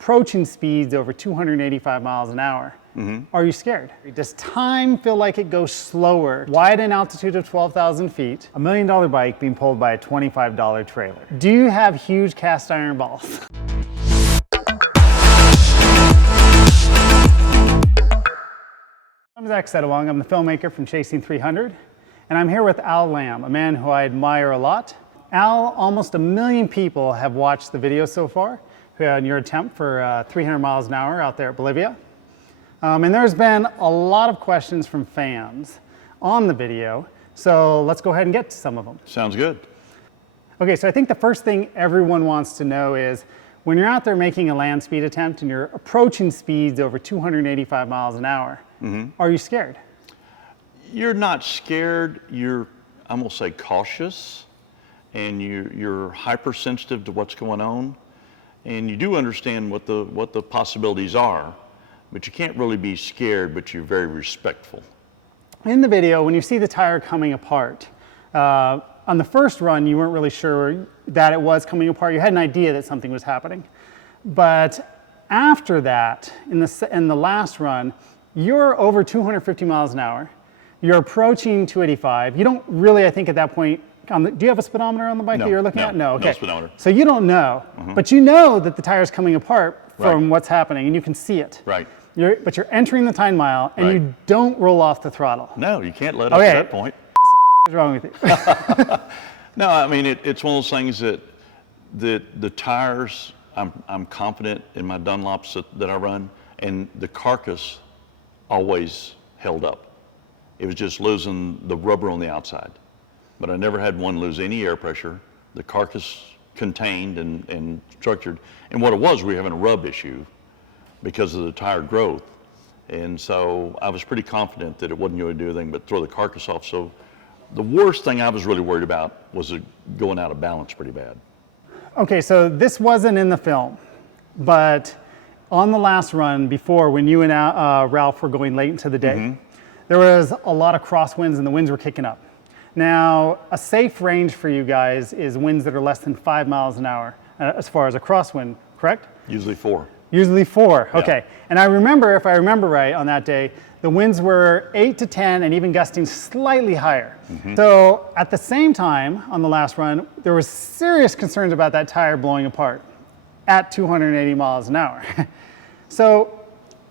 approaching speeds over 285 miles an hour. Are you scared? Does time feel like it goes slower? Why at an altitude of 12,000 feet, $1 million bike being pulled by a $25 trailer? Do you have huge cast iron balls? I'm Zach Settewongse. I'm the filmmaker from Chasing 300, and I'm here with Al Lamb, a man who I admire a lot. Al, almost 1 million people have watched the video so far in your attempt for 300 miles an hour out there at Bolivia. And there's been a lot of questions from fans on the video, so let's go ahead and get to some of them. Sounds good. Okay, so I think the first thing everyone wants to know is, when you're out there making a land speed attempt and you're approaching speeds over 285 miles an hour, are you scared? You're not scared, you're, I'm gonna say, cautious, and you're hypersensitive to what's going on, and you do understand what the possibilities are, but you can't really be scared, but you're very respectful. In the video, when you see the tire coming apart, on the first run, you weren't really sure that it was coming apart. You had an idea that something was happening. But after that, in the last run, you're over 250 miles an hour. You're approaching 285. You don't really, I think at that point, do you have a speedometer on the bike that you're looking at? No, okay. No speedometer. So you don't know, but you know that the tire's coming apart from what's happening, and you can see it. Right. But you're entering the time mile, and you don't roll off the throttle. No, you can't let up at that point. What's wrong with you? No, I mean, it's one of those things that the tires, I'm confident in my Dunlops that I run, and the carcass always held up. It was just losing the rubber on the outside. But I never had one lose any air pressure. The carcass contained and structured. And what it was, we were having a rub issue because of the tire growth. And so I was pretty confident that it wasn't going to do anything but throw the carcass off. So the worst thing I was really worried about was it going out of balance pretty bad. Okay, so this wasn't in the film, but on the last run before, when you and Ralph were going late into the day, there was a lot of crosswinds and the winds were kicking up. Now, a safe range for you guys is winds that are less than 5 miles an hour as far as a crosswind, correct? Usually 4. Usually 4, Yeah. okay. And I remember, if I remember right, on that day, the winds were 8 to 10 and even gusting slightly higher. So at the same time, on the last run, there was serious concerns about that tire blowing apart at 280 miles an hour. So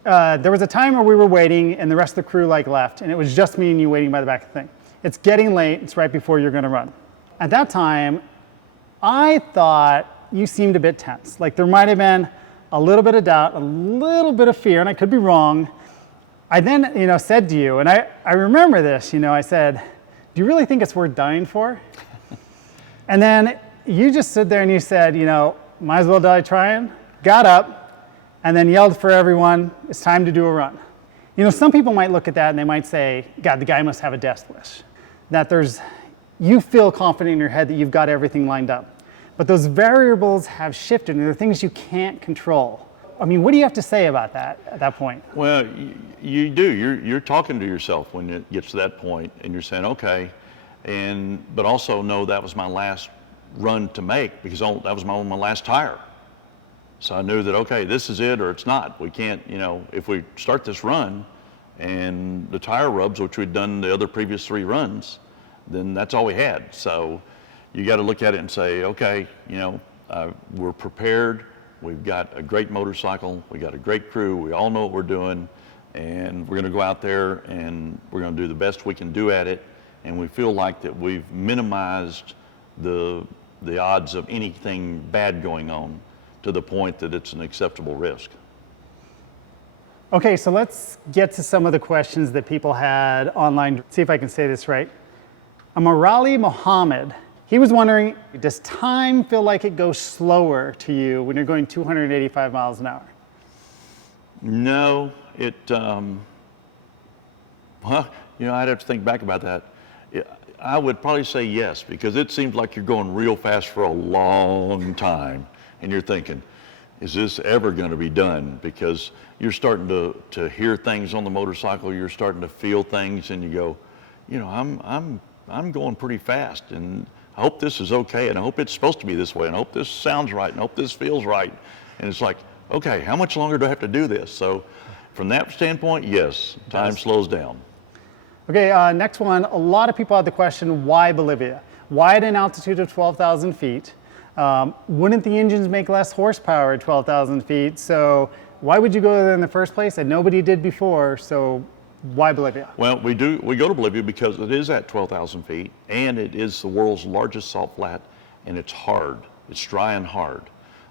there was a time where we were waiting and the rest of the crew left, and it was just me and you waiting by the back of the thing. It's getting late, it's right before you're gonna run. At that time, I thought you seemed a bit tense. Like there might have been a little bit of doubt, a little bit of fear, and I could be wrong. I then, said to you, and I remember this, I said, do you really think it's worth dying for? And then you just stood there and you said, might as well die trying, got up, and then yelled for everyone, it's time to do a run. Some people might look at that and they might say, God, the guy must have a death wish. That you feel confident in your head that you've got everything lined up. But those variables have shifted and there are things you can't control. I mean, what do you have to say about that at that point? Well, you do. You're talking to yourself when it gets to that point, and you're saying, okay, but also know that was my last run to make because that was my last tire. So I knew that, okay, this is it or it's not. We can't, if we start this run and the tire rubs, which we'd done the other previous 3 runs, then that's all we had. So you got to look at it and say, okay, we're prepared. We've got a great motorcycle. We got a great crew. We all know what we're doing. And we're going to go out there and we're going to do the best we can do at it. And we feel like that we've minimized the odds of anything bad going on to the point that it's an acceptable risk. Okay, so let's get to some of the questions that people had online. See if I can say this right. Amarali Mohammed, he was wondering, does time feel like it goes slower to you when you're going 285 miles an hour? No, well, I'd have to think back about that. I would probably say yes, because it seems like you're going real fast for a long time. And you're thinking, is this ever going to be done? Because you're starting to hear things on the motorcycle, you're starting to feel things, and you go, I'm going pretty fast, and I hope this is okay, and I hope it's supposed to be this way, and I hope this sounds right, and I hope this feels right. And it's like, okay, how much longer do I have to do this? So from that standpoint, yes, time slows down. Okay, next one. A lot of people had the question, why Bolivia? Why at an altitude of 12,000 feet? Wouldn't the engines make less horsepower at 12,000 feet? So why would you go there in the first place? And nobody did before, so why Bolivia? Well, we go to Bolivia because it is at 12,000 feet, and it is the world's largest salt flat, and it's hard. It's dry and hard.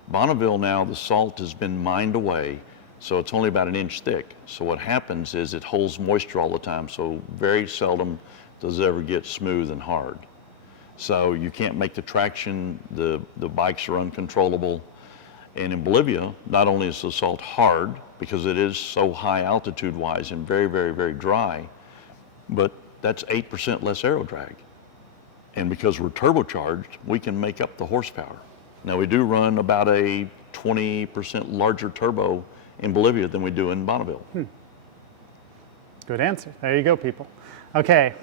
Bonneville now, the salt has been mined away, so it's only about an inch thick. So what happens is it holds moisture all the time, so very seldom does it ever get smooth and hard. So you can't make the traction, the bikes are uncontrollable. And in Bolivia, not only is the salt hard, because it is so high altitude-wise and very, very, very dry, but that's 8% less aero drag. And because we're turbocharged, we can make up the horsepower. Now we do run about a 20% larger turbo in Bolivia than we do in Bonneville. Good answer. There you go, people. Okay.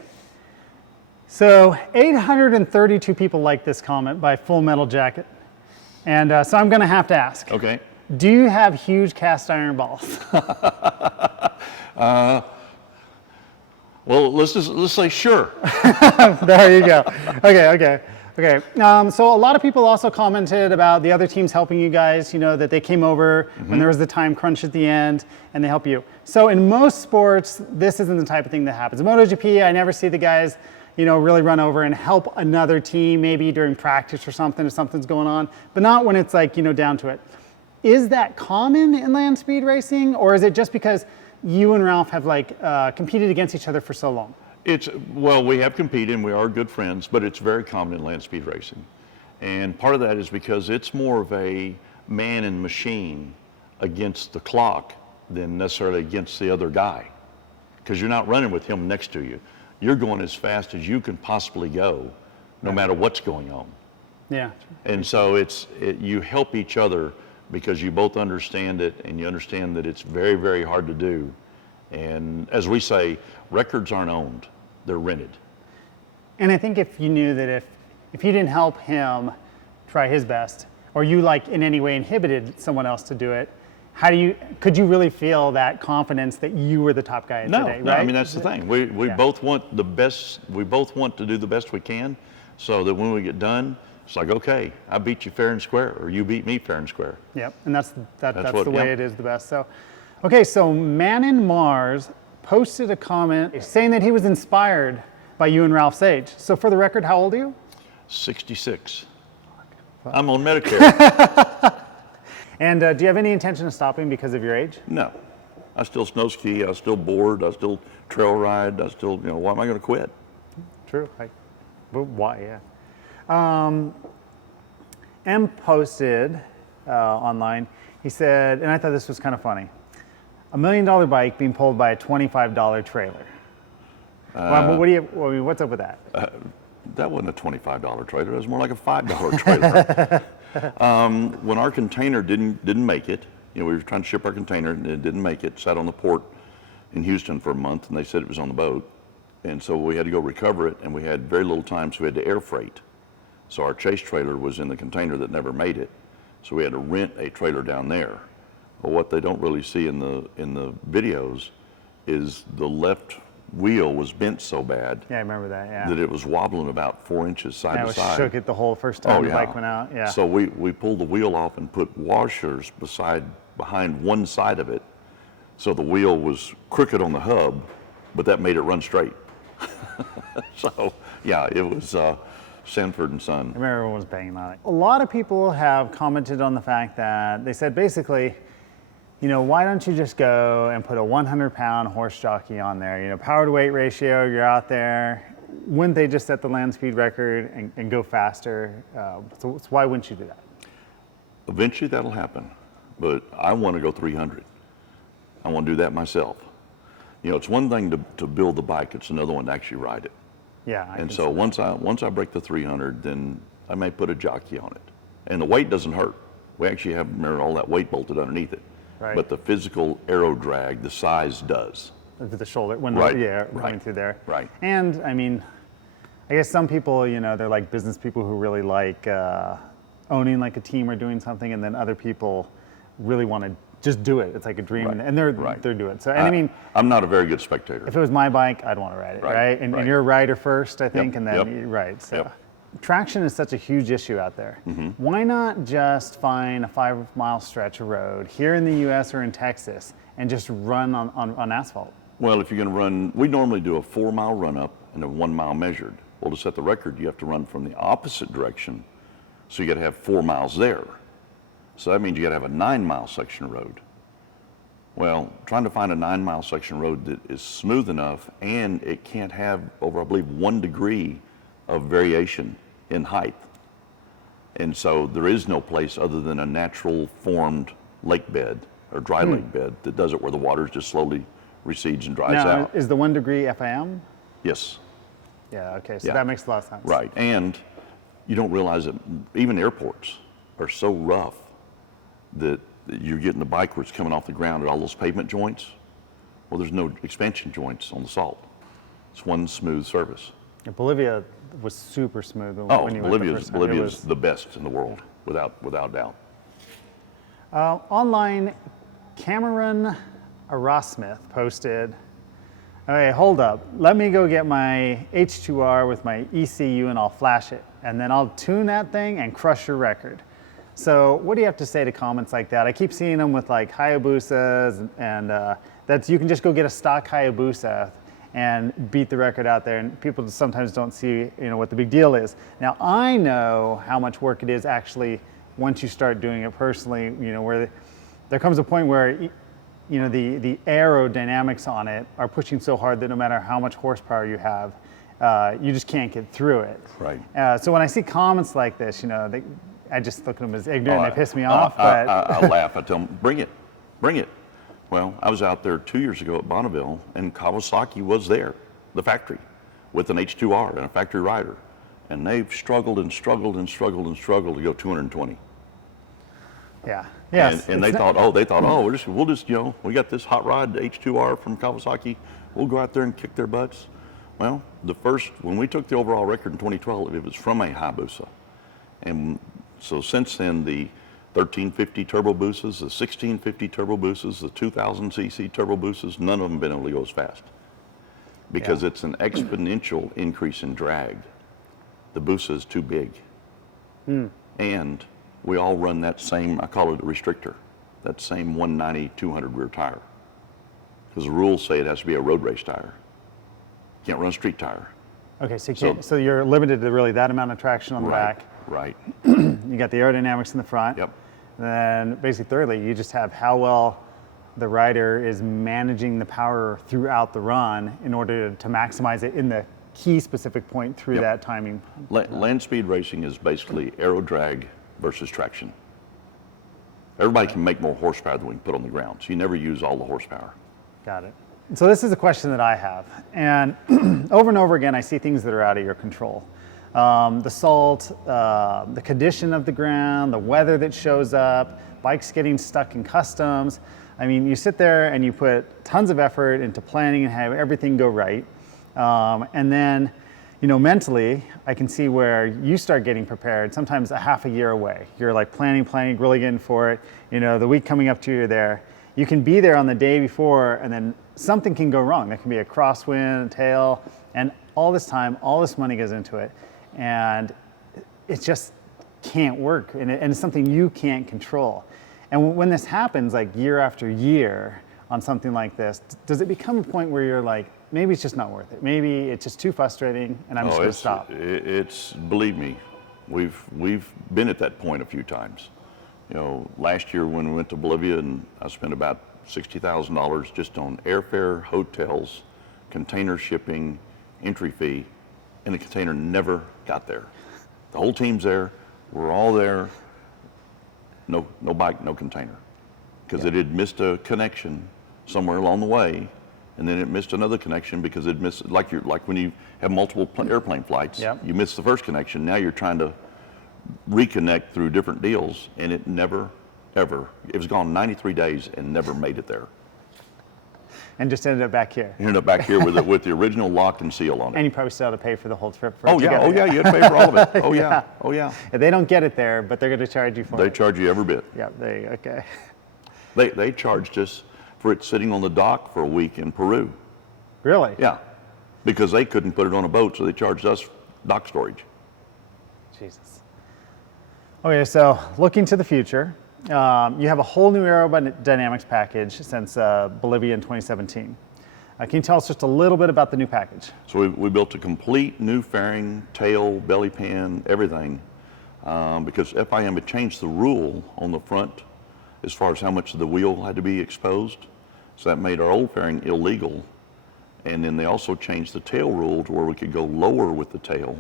So 832 people liked this comment by Full Metal Jacket. And so I'm going to have to ask. Okay. Do you have huge cast iron balls? Well, let's say sure. There you go. Okay. So a lot of people also commented about the other teams helping you guys, that they came over when there was the time crunch at the end and they help you. So in most sports, this isn't the type of thing that happens. In MotoGP, I never see the guys, really run over and help another team, maybe during practice or something, if something's going on, but not when it's like, down to it. Is that common in land speed racing, or is it just because you and Ralph have competed against each other for so long? Well, we have competed and we are good friends, but it's very common in land speed racing. And part of that is because it's more of a man and machine against the clock than necessarily against the other guy. Because you're not running with him next to you. You're going as fast as you can possibly go, no matter what's going on. Yeah. And so you help each other because you both understand it and you understand that it's very, very hard to do. And as we say, records aren't owned, they're rented. And I think if you knew that if you didn't help him try his best, or you in any way inhibited someone else to do it, could you really feel that confidence that you were the top guy today, No, right? I mean, that's the thing. We both want the best, we both want to do the best we can, so that when we get done, it's like, okay, I beat you fair and square, or you beat me fair and square. Yep, and that's the way it is the best. So, okay, so Man in Mars posted a comment saying that he was inspired by you and Ralph's age. So for the record, how old are you? 66. I'm on Medicare. And do you have any intention of stopping because of your age? No. I still snow ski, I still board, I still trail ride, I still, why am I going to quit? True. But why, yeah. M posted online, he said, and I thought this was kind of funny, $1 million bike being pulled by a $25 trailer. What's up with that? That wasn't a $25 trailer, it was more like a $5 trailer. When our container didn't make it, we were trying to ship our container and it didn't make it, sat on the port in Houston for a month and they said it was on the boat. And so we had to go recover it and we had very little time, so we had to air freight. So our chase trailer was in the container that never made it. So we had to rent a trailer down there. But what they don't really see in the videos is the left wheel was bent so bad. Yeah, I remember that, yeah. That it was wobbling about 4 inches side to side. I shook it the whole first time the bike went out, yeah. So we pulled the wheel off and put washers behind one side of it. So the wheel was crooked on the hub, but that made it run straight. So, yeah, it was Sanford and Son. I remember everyone was banging on it. A lot of people have commented on the fact that they said basically, why don't you just go and put a 100-pound horse jockey on there? Power to weight ratio, you're out there. Wouldn't they just set the land speed record and go faster? So why wouldn't you do that? Eventually that'll happen, but I want to go 300. I want to do that myself. It's one thing to build the bike, it's another one to actually ride it. Yeah. And so once I break the 300, then I may put a jockey on it. And the weight doesn't hurt. We actually have all that weight bolted underneath it. Right. But the physical aero drag, the size does. The shoulder, coming through there. Right. And I mean, I guess some people, they're like business people who really like owning like a team or doing something, and then other people really want to just do it. It's like a dream, Right. and they're doing it. So, and I mean, I'm not a very good spectator. if it was my bike, I'd want to ride it, right? And you're a rider first, I think, and then Yep. you ride. So, Yep. traction is such a huge issue out there. Why not just find a 5-mile stretch of road here in the U.S. or in Texas and just run on asphalt? Well, if you're going to run, we normally do a 4-mile run up and a 1 mile measured. Well, to set the record, you have to run from the opposite direction, so you got to have 4 miles there. So that means you got to have a 9-mile section of road. Well, trying to find a 9-mile section of road that is smooth enough and it can't have over, I believe, 1 degree of variation in height. And so there is no place other than a natural formed lake bed or dry lake bed that does it, where the water just slowly recedes and dries Now, out. is the 1 degree FIM? Yes. Yeah, okay, so Yeah. that makes a lot of sense. Right, and you don't realize that even airports are so rough that you're getting the bike where it's coming off the ground at all those pavement joints. Well, there's no expansion joints on the salt. It's one smooth surface. Yeah, Bolivia was super smooth when you went the first time. It Bolivia's was- the best in the world, without doubt. Online, Cameron Arrowsmith posted, okay, hold up. Let me go get my H2R with my ECU and I'll flash it. And then I'll tune that thing and crush your record. So what do you have to say to comments like that? I keep seeing them with like Hayabusas and that's, you can just go get a stock Hayabusa and beat the record out there. And people sometimes don't see, what the big deal is. Now I know how much work it is actually once you start doing it personally, where there comes a point where the aerodynamics on it are pushing so hard that no matter how much horsepower you have, you just can't get through it. Right. So when I see comments like this, I just look at them as ignorant. They piss me off. I laugh. I tell them, bring it. Well, I was out there 2 years ago at Bonneville, and Kawasaki was there, the factory, with an H2R and a factory rider, and they've struggled and struggled and struggled and struggled to go 220. Yeah. Yes. And they thought, we'll just, we got this hot rod H2R from Kawasaki. We'll go out there and kick their butts. Well, when we took the overall record in 2012, it was from a Hayabusa. And so since then, the 1350 turbo boosters, the 1650 turbo boosters, the 2000 cc turbo boosters, none of them have been able to go as fast because it's an exponential increase in drag. The booster is too big. And we all run that same, I call it a restrictor, that same 190, 200 rear tire. Because the rules say it has to be a road race tire. You can't run a street tire. Okay, so you're limited to really that amount of traction on the back. Right. You got the aerodynamics in the front. Yep. Then basically thirdly, you just have how well the rider is managing the power throughout the run in order to maximize it in the key specific point through that timing. Land speed racing is basically aero drag versus traction. Everybody can make more horsepower than we can put on the ground, so you never use all the horsepower. Got it. So this is a question that I have, and over and over again I see things that are out of your control. The salt, the condition of the ground, the weather that shows up, bikes getting stuck in customs. I mean, you sit there and you put tons of effort into planning and have everything go right. And then, mentally, I can see where you start getting prepared, sometimes a half a year away. You're like planning, really getting for it. The week coming up to you're there. You can be there on the day before and then something can go wrong. There can be a crosswind, a tail, and all this time, all this money goes into it. And it just can't work. And it's something you can't control. And when this happens like year after year on something like this, does it become a point where you're like, maybe it's just not worth it? Maybe it's just too frustrating and I'm just going to stop. Believe me, we've been at that point a few times. Last year when we went to Bolivia, and I spent about $60,000 just on airfare, hotels, container shipping, entry fee, and the container never got there. The whole team's there, we're all there, no bike, no container. Because it had missed a connection somewhere along the way, and then it missed another connection because it missed, like when you have multiple airplane flights, you miss the first connection, now you're trying to reconnect through different deals, and it never, ever, it was gone 93 days and never made it there. And just ended up back here. You ended up back here with the original lock and seal on it. And you probably still had to pay for the whole trip. You had to pay for all of it. Oh yeah. They don't get it there, but they're going to charge you for it. They charge you every bit. Yeah, okay. They charged us for it sitting on the dock for a week in Peru. Really? Yeah, because they couldn't put it on a boat, so they charged us dock storage. Jesus. Okay, so looking to the future, you have a whole new aerodynamics package since Bolivia in 2017. Can you tell us just a little bit about the new package? So we built a complete new fairing, tail, belly pan, everything, because FIM had changed the rule on the front as far as how much of the wheel had to be exposed. So that made our old fairing illegal. And then they also changed the tail rule to where we could go lower with the tail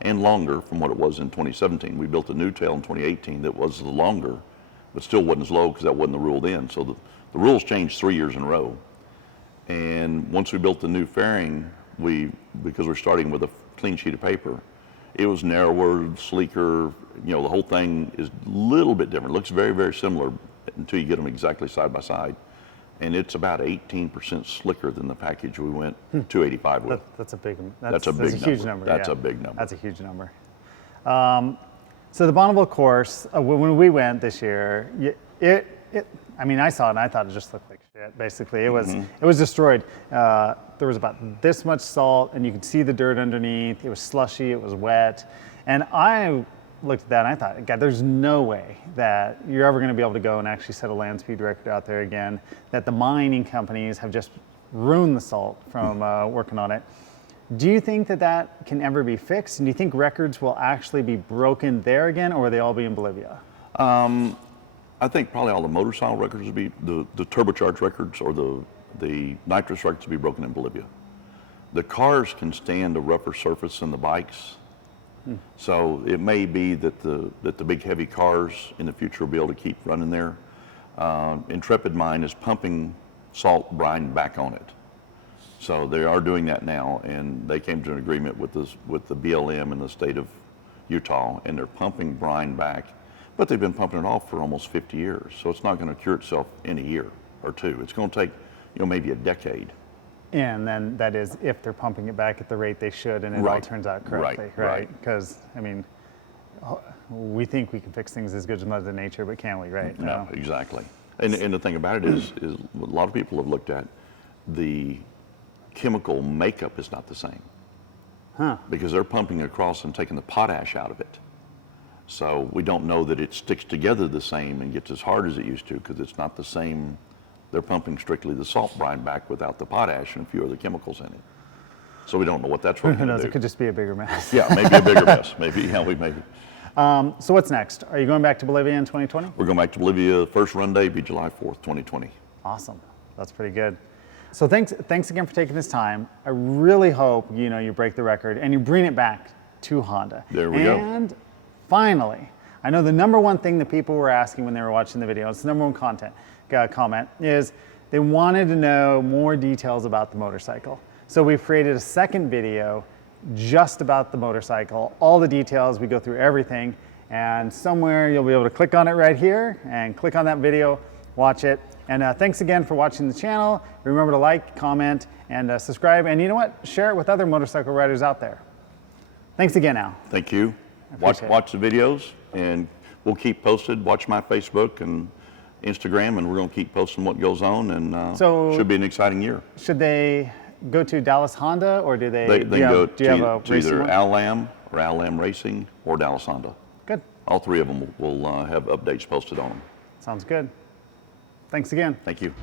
and longer from what it was in 2017. We built a new tail in 2018 that was the longer, but still wasn't as low because that wasn't the rule then. So the rules changed 3 years in a row. And once we built the new fairing, because we're starting with a clean sheet of paper, it was narrower, sleeker. You know, the whole thing is a little bit different. It looks very, very similar until you get them exactly side by side. And it's about 18% slicker than the package we went 285 with. That's a big. That's a huge number. That's yeah. a big number. That's a huge number. So the Bonneville course, when we went this year, I mean, I saw it and I thought it just looked like shit. Basically, it was destroyed. There was about this much salt, and you could see the dirt underneath. It was slushy. It was wet, and I looked at that and I thought, God, there's no way that you're ever going to be able to go and actually set a land speed record out there again. That the mining companies have just ruined the salt from working on it. Do you think that can ever be fixed? And do you think records will actually be broken there again, or will they all be in Bolivia? I think probably all the motorcycle records would be, the turbocharged records or the nitrous records would be broken in Bolivia. The cars can stand a rougher surface than the bikes. So it may be that the big heavy cars in the future will be able to keep running there. Intrepid Mine is pumping salt brine back on it. So they are doing that now, and they came to an agreement with the BLM in the state of Utah, and they're pumping brine back. But they've been pumping it off for almost 50 years, so it's not going to cure itself in a year or two. It's going to take, maybe a decade. And then that is if they're pumping it back at the rate they should, and it all turns out correctly, right? Because I mean, we think we can fix things as good as Mother Nature, but can we, right? No, exactly. And the thing about it is a lot of people have looked at the chemical makeup is not the same, because they're pumping across and taking the potash out of it. So we don't know that it sticks together the same and gets as hard as it used to, because it's not the same. They're pumping strictly the salt brine back without the potash and a few other chemicals in it. So we don't know what that's going to do. Who knows? It could just be a bigger mess. Yeah, maybe a bigger mess. Maybe. So what's next? Are you going back to Bolivia in 2020? We're going back to Bolivia. The first run day will be July 4th, 2020. Awesome. That's pretty good. So thanks again for taking this time. I really hope you break the record and you bring it back to Honda. There we go. And finally, I know the number one thing that people were asking when they were watching the video, it's the number one comment, is they wanted to know more details about the motorcycle. So we've created a second video just about the motorcycle, all the details, we go through everything, and somewhere you'll be able to click on it right here and click on that video, watch it. And thanks again for watching the channel. Remember to like, comment, and subscribe, and you know what? Share it with other motorcycle riders out there. Thanks again, Al. Thank you. Watch the videos, and we'll keep posted. Watch my Facebook and Instagram, and we're going to keep posting what goes on, and so should be an exciting year. Should they go to Dallas Honda, or do they go to either Al Lamb or Al Lamb Racing or Dallas Honda. Good. All three of them will have updates posted on them. Sounds good. Thanks again. Thank you.